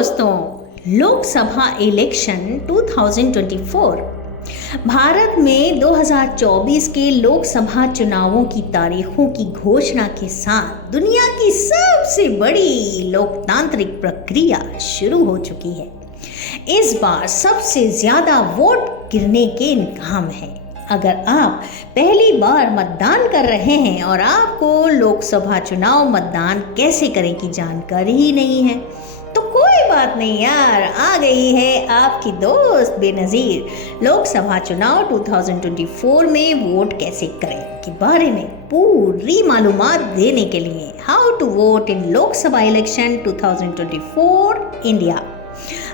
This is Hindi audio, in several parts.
दोस्तों, लोकसभा इलेक्शन 2024 भारत में 2024 के लोकसभा चुनावों की तारीखों की घोषणा के साथ दुनिया की सबसे बड़ी लोकतांत्रिक प्रक्रिया शुरू हो चुकी है। इस बार सबसे ज्यादा वोट गिरने के इंतजाम है। अगर आप पहली बार मतदान कर रहे हैं और आपको लोकसभा चुनाव मतदान कैसे करें की जानकारी ही नहीं है, तो कोई बात नहीं यार, आ गई है आपकी दोस्त बेनज़ीर लोकसभा चुनाव 2024 में वोट कैसे करें के बारे में पूरी मालूमात देने के लिए how to vote in Lok Sabha election 2024 India.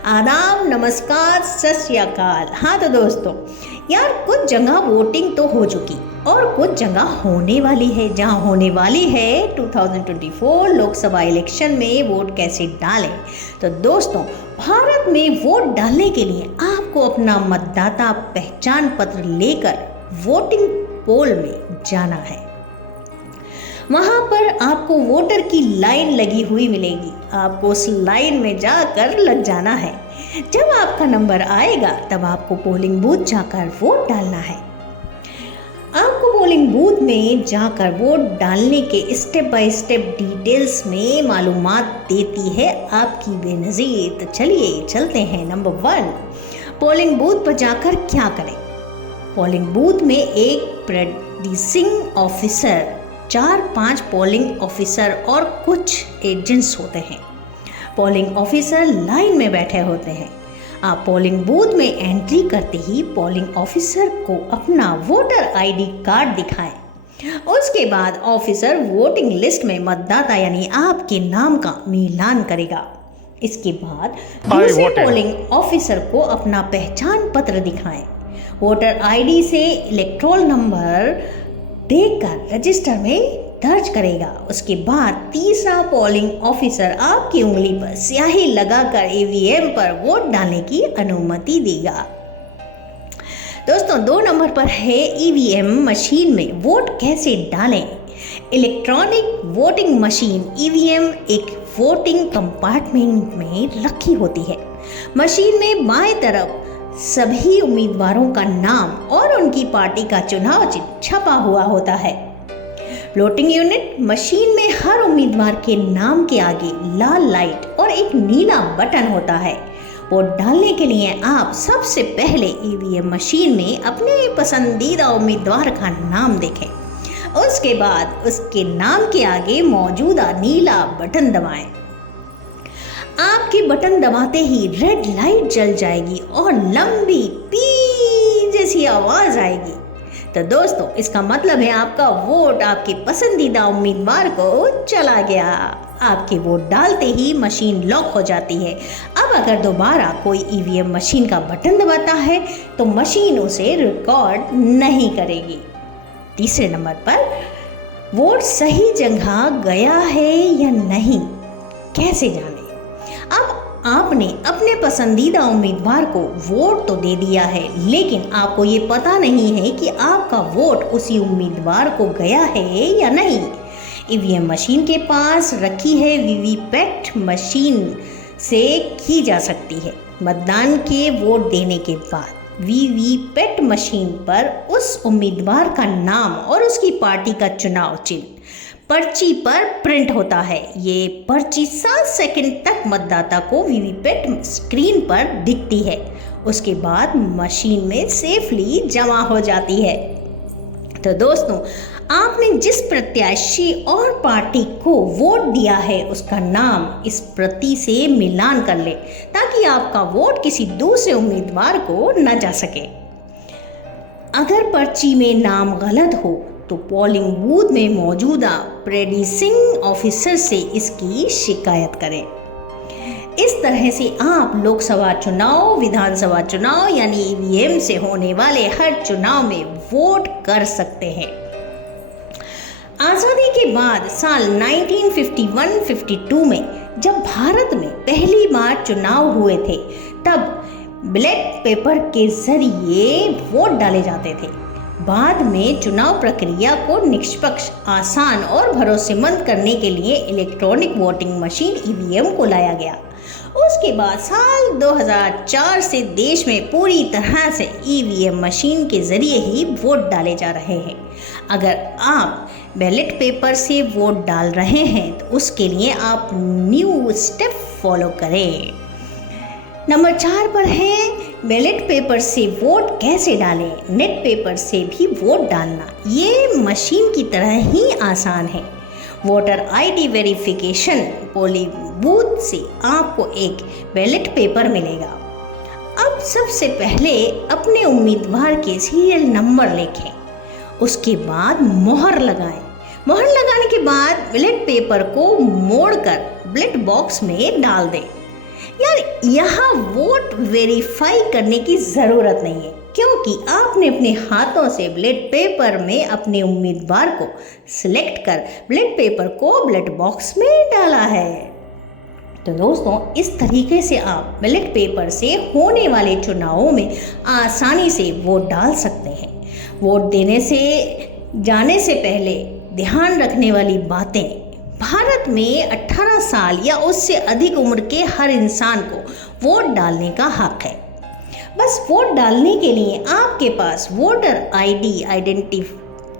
आदाब, नमस्कार, सत श्री अकाल। हाँ तो दोस्तों यार, कुछ जगह वोटिंग तो हो चुकी और कुछ जगह होने वाली है। जहाँ होने वाली है 2024 लोकसभा इलेक्शन में वोट कैसे डालें, तो दोस्तों भारत में वोट डालने के लिए आपको अपना मतदाता पहचान पत्र लेकर वोटिंग पोल में जाना है। वहाँ पर आपको वोटर की लाइन लगी हुई मिलेगी, आपको उस लाइन में जाकर लग जाना है। जब आपका नंबर आएगा तब आपको पोलिंग बूथ जाकर वोट डालना है। आपको पोलिंग बूथ में जाकर वोट डालने के स्टेप बाय स्टेप डिटेल्स में मालूमात देती है आपकी बेनज़ीर। तो चलिए चलते हैं। नंबर 1, पोलिंग बूथ पर जाकर क्या करें। पोलिंग बूथ में एक प्रिजाइडिंग ऑफिसर, 4-5 पोलिंग ऑफिसर और कुछ एजेंट्स होते हैं। पोलिंग ऑफिसर लाइन में बैठे होते हैं। आप पोलिंग बूथ में एंट्री करते ही पोलिंग ऑफिसर को अपना वोटर आईडी कार्ड दिखाएं। उसके बाद ऑफिसर वोटिंग लिस्ट में मतदाता यानी आपके नाम का मिलान करेगा। इसके बाद दूसरे पोलिंग ऑफिसर को अपना पहचान पत्र दिखाएं। वोटर आईडी से इलेक्ट्रोल नंबर देकर रजिस्टर में दर्ज करेगा। उसके बाद तीसरा पोलिंग ऑफिसर आपकी उंगली पर स्याही लगाकर ईवीएम पर वोट डालने की अनुमति देगा। दोस्तों 2 नंबर पर है ईवीएम मशीन में वोट कैसे डालें। इलेक्ट्रॉनिक वोटिंग मशीन ईवीएम एक वोटिंग कंपार्टमेंट में रखी होती है। मशीन में बाएं तरफ सभी उम्मीदवारों का नाम और उनकी पार्टी का चुनाव चिन्ह छपा हुआ होता है। वोटिंग यूनिट मशीन में हर उम्मीदवार के नाम के आगे लाल लाइट और एक नीला बटन होता है। वोट डालने के लिए आप सबसे पहले ईवीएम मशीन में अपने पसंदीदा उम्मीदवार का नाम देखें। उसके बाद उसके नाम के आगे मौजूदा नीला बटन दबाएं। आपके बटन दबाते ही रेड लाइट जल जाएगी और लंबी पी जैसी आवाज आएगी। तो दोस्तों इसका मतलब है आपका वोट आपके पसंदीदा उम्मीदवार को चला गया। आपके वोट डालते ही मशीन लॉक हो जाती है। अब अगर दोबारा कोई ईवीएम मशीन का बटन दबाता है तो मशीन उसे रिकॉर्ड नहीं करेगी। तीसरे नंबर पर वोट सही जगह गया है या नहीं कैसे जाने। अब आपने अपने पसंदीदा उम्मीदवार को वोट तो दे दिया है, लेकिन आपको ये पता नहीं है कि आपका वोट उसी उम्मीदवार को गया है या नहीं। ईवीएम मशीन के पास रखी है वीवीपैट मशीन से की जा सकती है। मतदान के वोट देने के बाद वीवीपैट मशीन पर उस उम्मीदवार का नाम और उसकी पार्टी का चुनाव चिन्ह पर्ची पर प्रिंट होता है। ये पर्ची 7 सेकंड तक मतदाता को वीवीपैट स्क्रीन पर दिखती है। उसके बाद मशीन में सेफली जमा हो जाती है। तो दोस्तों आपने जिस प्रत्याशी और पार्टी को वोट दिया है उसका नाम इस प्रति से मिलान कर ले, ताकि आपका वोट किसी दूसरे उम्मीदवार को न जा सके। अगर पर्ची में नाम गलत हो तो पोलिंग बूथ में मौजूदा प्रिजाइडिंग ऑफिसर से इसकी शिकायत करें। इस तरह से आप लोकसभा चुनाव, विधानसभा चुनाव यानी ईवीएम से होने वाले हर चुनाव में वोट कर सकते हैं। आज़ादी के बाद साल 1951-52 में जब भारत में पहली बार चुनाव हुए थे, तब बैलेट पेपर के जरिए वोट डाले जाते थे। बाद में चुनाव प्रक्रिया को निष्पक्ष, आसान और भरोसेमंद करने के लिए इलेक्ट्रॉनिक वोटिंग मशीन ईवीएम को लाया गया। उसके उसके बाद साल 2004 से देश में पूरी तरह से ईवीएम मशीन के ज़रिए ही वोट डाले जा रहे हैं। अगर आप बैलेट पेपर से वोट डाल रहे हैं तो उसके लिए आप न्यू स्टेप फॉलो करें। नंबर 4 पर है बैलेट पेपर से वोट कैसे डालें। नेट पेपर से भी वोट डालना ये मशीन की तरह ही आसान है। Voter ID verification polling booth से आपको एक बैलेट पेपर मिलेगा। अब सबसे पहले अपने उम्मीदवार के सीरियल नंबर लिखें, उसके बाद मोहर लगाएं। मोहर लगाने के बाद बैलेट पेपर को मोड़कर बैलेट बॉक्स में डाल दें। यार यहाँ वोट वेरीफाई करने की ज़रूरत नहीं है, क्योंकि आपने अपने हाथों से बैलेट पेपर में अपने उम्मीदवार को सिलेक्ट कर बैलेट पेपर को बैलेट बॉक्स में डाला है। तो दोस्तों, इस तरीके से आप बैलेट पेपर से होने वाले चुनावों में आसानी से वोट डाल सकते हैं। वोट देने से जाने से पहले ध्यान रखने वाली बातें। भारत में 18 साल या उससे अधिक उम्र के हर इंसान को वोट डालने का हक है। बस वोट डालने के लिए आपके पास वोटर आईडी आइडेंटिटी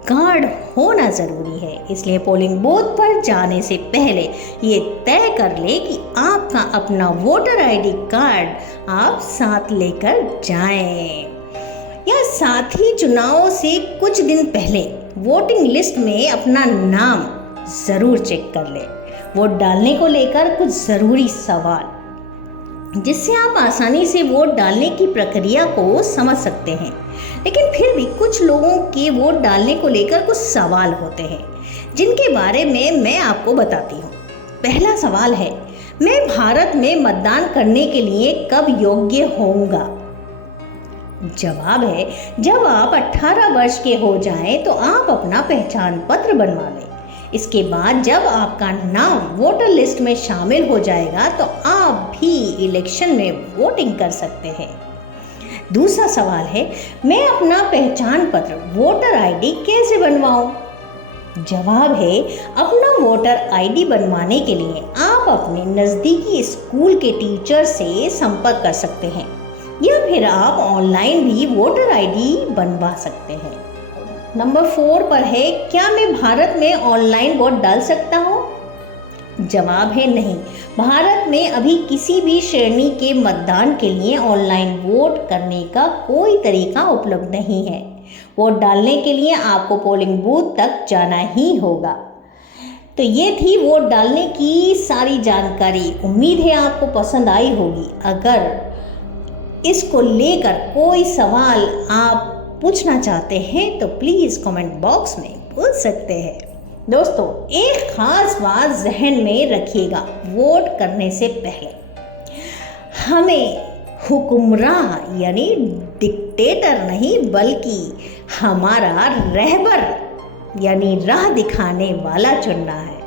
कार्ड होना ज़रूरी है। इसलिए पोलिंग बूथ पर जाने से पहले ये तय कर ले कि आपका अपना वोटर आईडी कार्ड आप साथ लेकर जाएं। या साथ ही चुनाव से कुछ दिन पहले वोटिंग लिस्ट में अपना नाम ज़रूर चेक कर ले। वोट डालने को लेकर कुछ ज़रूरी सवाल, जिससे आप आसानी से वोट डालने की प्रक्रिया को समझ सकते हैं। लेकिन फिर भी कुछ लोगों के वोट डालने को लेकर कुछ सवाल होते हैं, जिनके बारे में मैं आपको बताती हूँ। पहला सवाल है, मैं भारत में मतदान करने के लिए कब योग्य होऊंगा? जवाब है, जब आप 18 वर्ष के हो जाएं तो आप अपना पहचान पत्र बनवा लें। इसके बाद जब आपका नाम वोटर लिस्ट में शामिल हो जाएगा तो आप भी इलेक्शन में वोटिंग कर सकते हैं। दूसरा सवाल है, मैं अपना पहचान पत्र वोटर आईडी कैसे बनवाऊं? जवाब है, अपना वोटर आईडी बनवाने के लिए आप अपने नज़दीकी स्कूल के टीचर से संपर्क कर सकते हैं, या फिर आप ऑनलाइन भी वोटर आईडी बनवा सकते हैं। नंबर 4 पर है, क्या मैं भारत में ऑनलाइन वोट डाल सकता हूँ? जवाब है, नहीं। भारत में अभी किसी भी श्रेणी के मतदान के लिए ऑनलाइन वोट करने का कोई तरीका उपलब्ध नहीं है। वोट डालने के लिए आपको पोलिंग बूथ तक जाना ही होगा। तो ये थी वोट डालने की सारी जानकारी। उम्मीद है आपको पसंद आई होगी। अगर इसको लेकर कोई सवाल आप पूछना चाहते हैं तो प्लीज़ कमेंट बॉक्स में पूछ सकते हैं। दोस्तों, एक ख़ास बात जहन में रखिएगा, वोट करने से पहले हमें हुक्मरान यानी डिक्टेटर नहीं, बल्कि हमारा रहबर यानी राह दिखाने वाला चुनना है।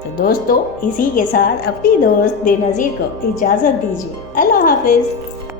तो दोस्तों, इसी के साथ अपनी दोस्त बेनज़ीर को इजाज़त दीजिए। अल्लाह हाफिज़।